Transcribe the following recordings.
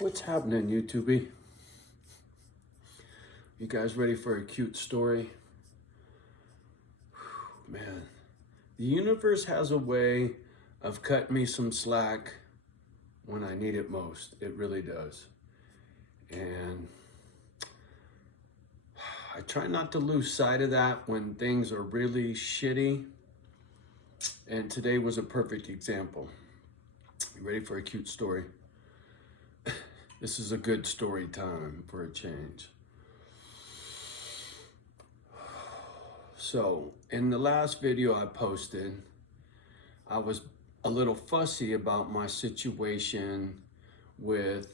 What's happening, YouTube? You guys ready for a cute story? Man, the universe has a way of cutting me some slack when I need it most. It really does. And I try not to lose sight of that when things are really shitty. And today was a perfect example. You ready for a cute story? This is a good story time for a change. So, in the last video I posted, I was a little fussy about my situation with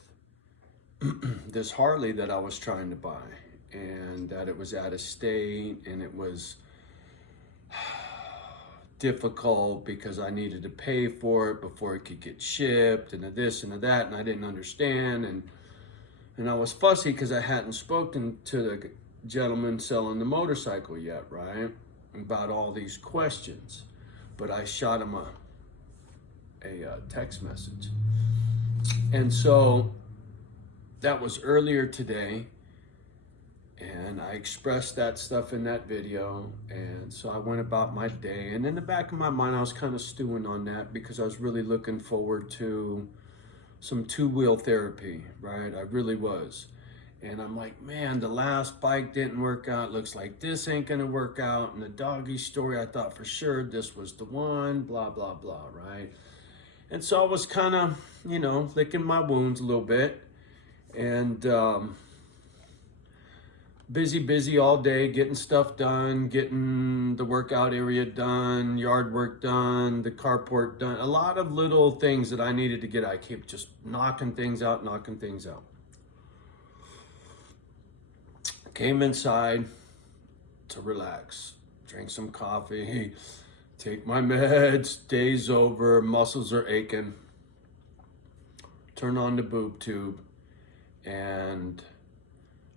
this Harley that I was trying to buy, and that it was out of state, and it was difficult because I needed to pay for it before it could get shipped, and this and that, and I didn't understand, and I was fussy because I hadn't spoken to the gentleman selling the motorcycle yet, right? About all these questions. But I shot him a text message. And so that was earlier today, and I expressed that stuff in that video, and so I went about my day. And in the back of my mind, I was kind of stewing on that because I was really looking forward to some two-wheel therapy, right? I really was. And I'm like, man, the last bike didn't work out. Looks like this ain't gonna work out. And the doggy story, I thought for sure this was the one, blah, blah, blah, right? And so I was kind of, licking my wounds a little bit. And busy all day, getting stuff done, getting the workout area done, yard work done, the carport done. A lot of little things that I needed to get. I kept just knocking things out. Came inside to relax, drink some coffee, take my meds, day's over, muscles are aching. Turn on the boob tube, and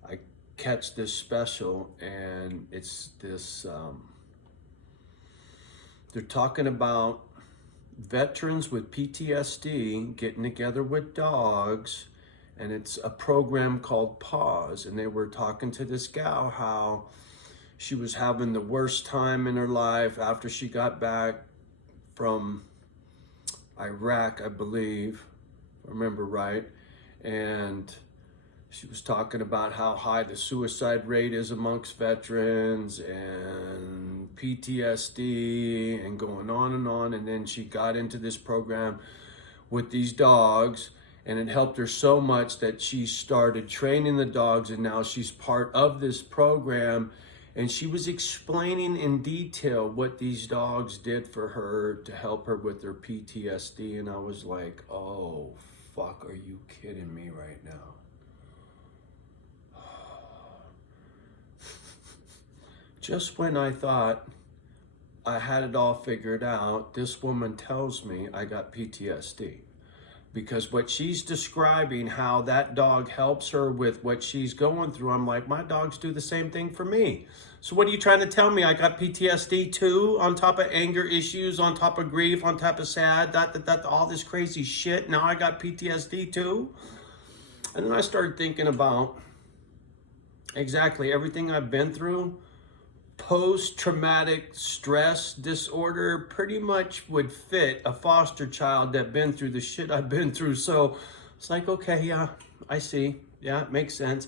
I catch this special, and it's this, they're talking about veterans with PTSD getting together with dogs, and it's a program called Pause. And they were talking to this gal how she was having the worst time in her life after she got back from Iraq, I believe, if I remember right. And she was talking about how high the suicide rate is amongst veterans and PTSD and going on and on. And then she got into this program with these dogs, and it helped her so much that she started training the dogs, and now she's part of this program. And she was explaining in detail what these dogs did for her to help her with her PTSD. And I was like, oh, fuck, are you kidding me right now? Just when I thought I had it all figured out, this woman tells me I got PTSD. Because what she's describing, how that dog helps her with what she's going through, I'm like, my dogs do the same thing for me. So what are you trying to tell me? I got PTSD too, on top of anger issues, on top of grief, on top of sad, all this crazy shit. Now I got PTSD too? And then I started thinking about exactly everything I've been through. Post-traumatic stress disorder pretty much would fit a foster child that been through the shit I've been through. So it's like, okay, yeah, I see. Yeah, it makes sense.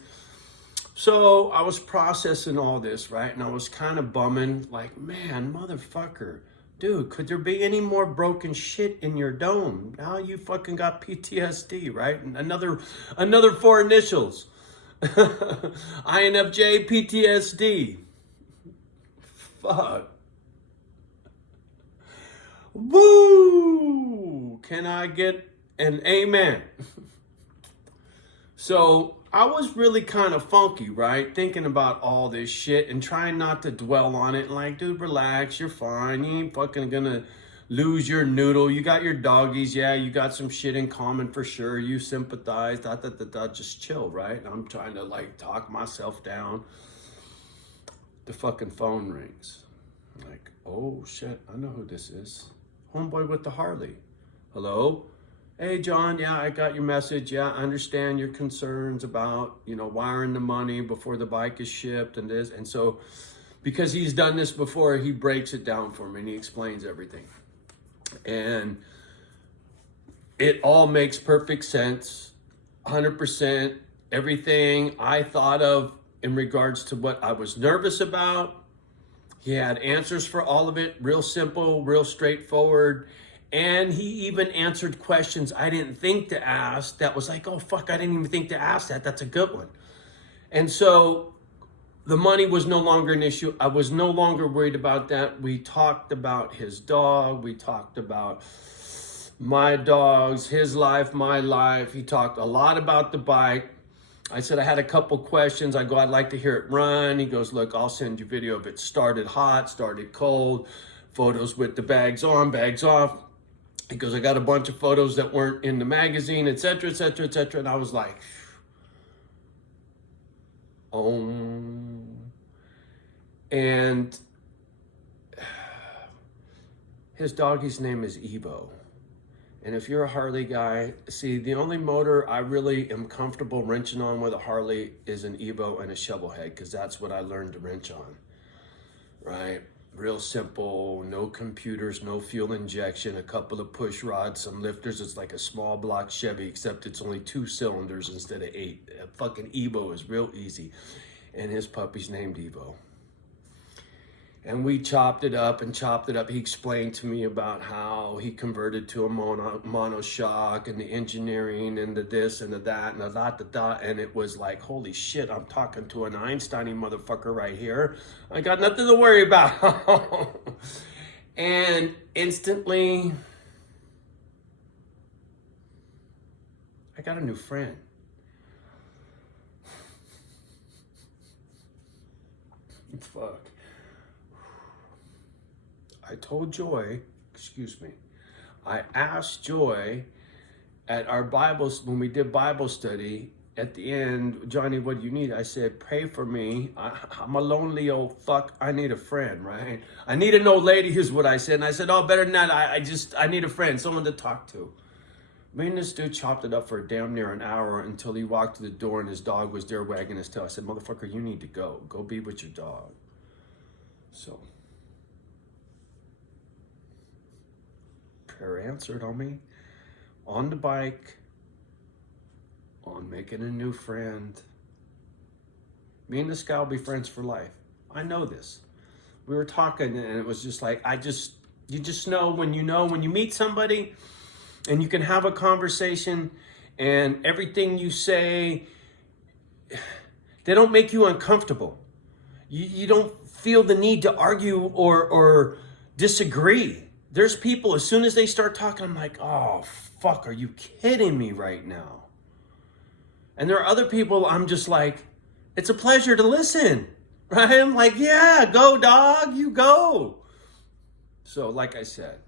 So I was processing all this, right? And I was kind of bumming, like, man, motherfucker, dude, could there be any more broken shit in your dome? Now you fucking got PTSD, right? And another four initials. INFJ PTSD. Fuck. Woo! Can I get an amen? So I was really kind of funky, right? Thinking about all this shit and trying not to dwell on it. Like, dude, relax, you're fine. You ain't fucking gonna lose your noodle. You got your doggies. Yeah, you got some shit in common for sure. You sympathize, just chill, right? And I'm trying to like talk myself down. The fucking phone rings. Like, oh shit, I know who this is. Homeboy with the Harley. Hello? Hey, John, yeah, I got your message. Yeah, I understand your concerns about, wiring the money before the bike is shipped and this. And so, because he's done this before, he breaks it down for me and he explains everything. And it all makes perfect sense, 100%. Everything I thought of in regards to what I was nervous about, he had answers for all of it, real simple, real straightforward. And he even answered questions I didn't think to ask that was like, oh, fuck, I didn't even think to ask that. That's a good one. And so the money was no longer an issue. I was no longer worried about that. We talked about his dog. We talked about my dogs, his life, my life. He talked a lot about the bike. I said I had a couple questions. I go, I'd like to hear it run. He goes, look, I'll send you video of it. Started hot, started cold, photos with the bags on, bags off. He goes, I got a bunch of photos that weren't in the magazine, etc., etc., etc. And I was like, oh. And his doggy's name is Evo. And if you're a Harley guy, see, the only motor I really am comfortable wrenching on with a Harley is an Evo and a shovel head, because that's what I learned to wrench on, right? Real simple, no computers, no fuel injection, a couple of push rods, some lifters. It's like a small block Chevy, except it's only 2 cylinders instead of 8. A fucking Evo is real easy. And his puppy's named Evo. And we chopped it up and chopped it up. He explained to me about how he converted to a monoshock and the engineering and the this and the that and the da. And it was like, holy shit, I'm talking to an Einstein motherfucker right here. I got nothing to worry about. And instantly, I got a new friend. Fuck. I told Joy, I asked Joy at our when we did Bible study, at the end, Johnny, what do you need? I said, pray for me. I'm a lonely old fuck. I need a friend, right? I need an old lady is what I said. And I said, oh, better than that. I need a friend, someone to talk to. Me and this dude chopped it up for damn near an hour until he walked to the door and his dog was there wagging his tail. I said, motherfucker, you need to go. Go be with your dog. So, prayer answered on me, on the bike, on making a new friend. Me and this guy will be friends for life. I know this. We were talking and it was just like, you just know when you meet somebody and you can have a conversation and everything you say, they don't make you uncomfortable. You don't feel the need to argue or disagree. There's people, as soon as they start talking, I'm like, oh, fuck, are you kidding me right now? And there are other people, I'm just like, it's a pleasure to listen, right? I'm like, yeah, go dog, you go. So like I said,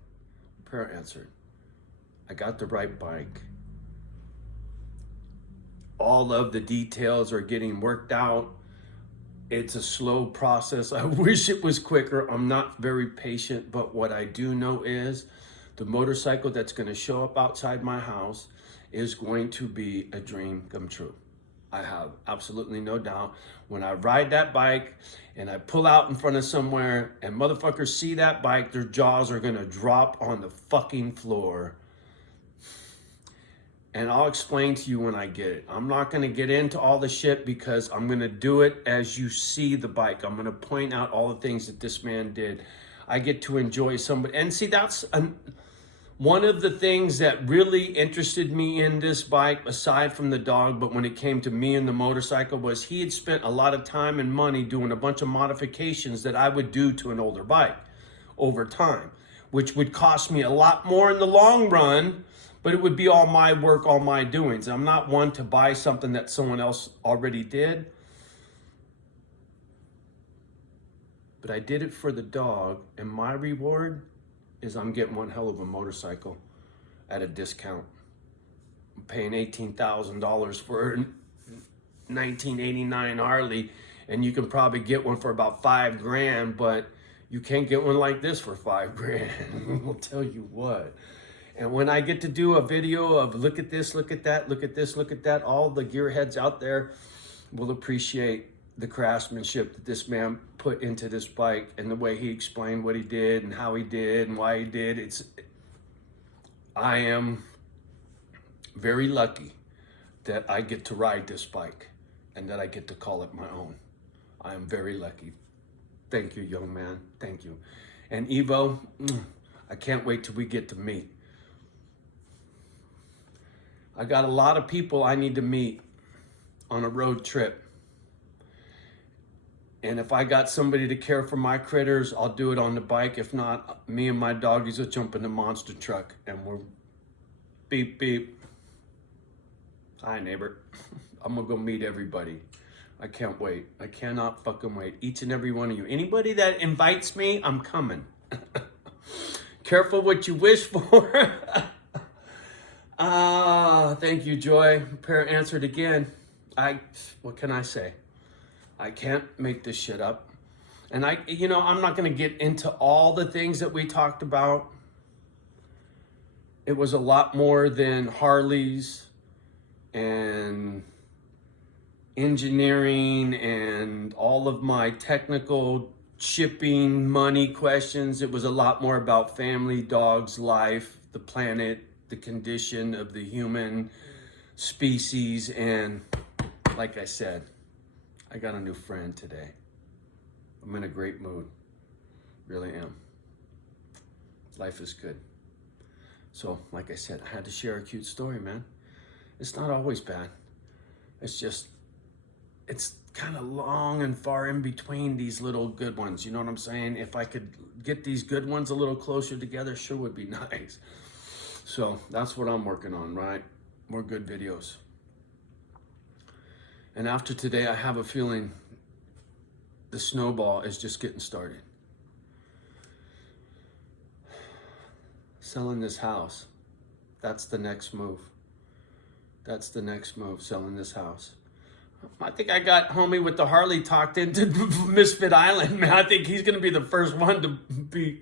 prayer answered. I got the right bike. All of the details are getting worked out. It's a slow process. I wish it was quicker. I'm not very patient, but what I do know is the motorcycle that's going to show up outside my house is going to be a dream come true. I have absolutely no doubt. When I ride that bike and I pull out in front of somewhere and motherfuckers see that bike, their jaws are going to drop on the fucking floor. And I'll explain to you when I get it. I'm not going to get into all the shit because I'm going to do it as you see the bike. I'm going to point out all the things that this man did. I get to enjoy somebody. And see, that's one of the things that really interested me in this bike, aside from the dog, but when it came to me and the motorcycle, was he had spent a lot of time and money doing a bunch of modifications that I would do to an older bike over time, which would cost me a lot more in the long run. But it would be all my work, all my doings. I'm not one to buy something that someone else already did. But I did it for the dog, and my reward is I'm getting one hell of a motorcycle at a discount. I'm paying $18,000 for a 1989 Harley, and you can probably get one for about $5,000, but you can't get one like this for $5,000. I'll tell you what. And when I get to do a video of look at this, look at that, look at this, look at that, all the gearheads out there will appreciate the craftsmanship that this man put into this bike and the way he explained what he did and how he did and why he did. I am very lucky that I get to ride this bike and that I get to call it my own. I am very lucky. Thank you, young man. Thank you. And Evo, I can't wait till we get to meet. I got a lot of people I need to meet on a road trip. And if I got somebody to care for my critters, I'll do it on the bike. If not, me and my doggies will jump in the monster truck and we'll beep, beep. Hi, neighbor. I'm gonna go meet everybody. I can't wait. I cannot fucking wait. Each and every one of you. Anybody that invites me, I'm coming. Careful what you wish for. Thank you, Joy. Parent answered again. What can I say? I can't make this shit up. And I'm not gonna get into all the things that we talked about. It was a lot more than Harleys and engineering and all of my technical shipping money questions. It was a lot more about family, dogs, life, the planet, the condition of the human species. And like I said, I got a new friend today. I'm in a great mood. Really am. Life is good. So, like I said, I had to share a cute story, man. It's not always bad. It's kind of long and far in between these little good ones. You know what I'm saying? If I could get these good ones a little closer together, sure would be nice. So that's what I'm working on, right? More good videos. And after today, I have a feeling the snowball is just getting started. Selling this house, that's the next move. That's the next move, selling this house. I think I got homie with the Harley talked into Misfit Island, man. I think he's gonna be the first one to be.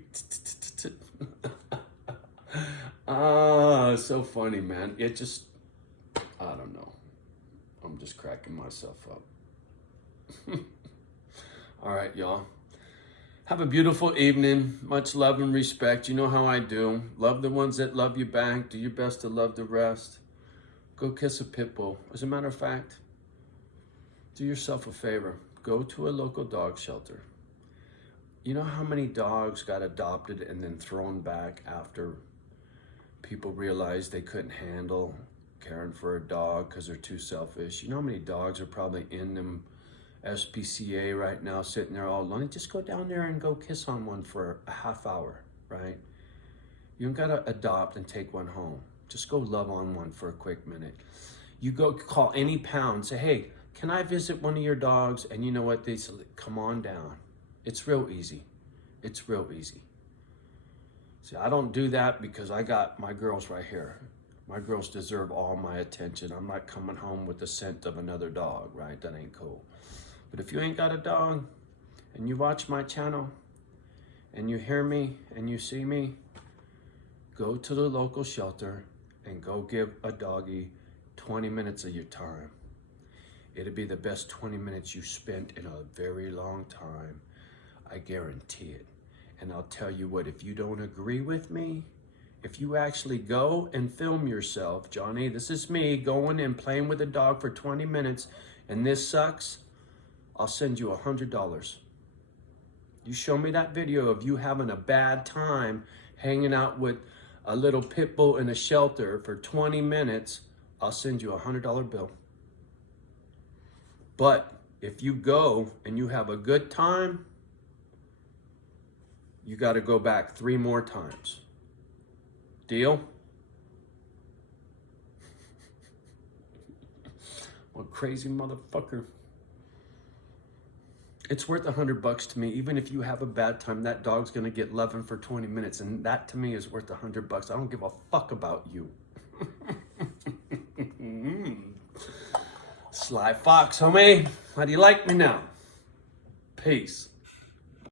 So funny, man. I don't know. I'm just cracking myself up. All right, y'all. Have a beautiful evening. Much love and respect. You know how I do. Love the ones that love you back. Do your best to love the rest. Go kiss a pit bull. As a matter of fact, do yourself a favor. Go to a local dog shelter. You know how many dogs got adopted and then thrown back after people realized they couldn't handle caring for a dog because they're too selfish? You know how many dogs are probably in them SPCA right now sitting there all alone? Just go down there and go kiss on one for a half hour, right? You don't gotta adopt and take one home. Just go love on one for a quick minute. You go call any pound, say, hey, can I visit one of your dogs? And you know what? They say, come on down. It's real easy. It's real easy. See, I don't do that because I got my girls right here. My girls deserve all my attention. I'm not coming home with the scent of another dog, right? That ain't cool. But if you ain't got a dog and you watch my channel and you hear me and you see me, go to the local shelter and go give a doggy 20 minutes of your time. It'll be the best 20 minutes you spent in a very long time. I guarantee it. And I'll tell you what, if you don't agree with me, if you actually go and film yourself, Johnny, this is me going and playing with a dog for 20 minutes and this sucks, I'll send you $100. You show me that video of you having a bad time hanging out with a little pit bull in a shelter for 20 minutes, I'll send you a $100 bill. But if you go and you have a good time, you got to go back 3 more times. Deal? Well, crazy motherfucker. It's worth $100 to me. Even if you have a bad time, that dog's gonna get loving for 20 minutes, and that to me is worth $100. I don't give a fuck about you. Sly Fox, homie. How do you like me now? Peace.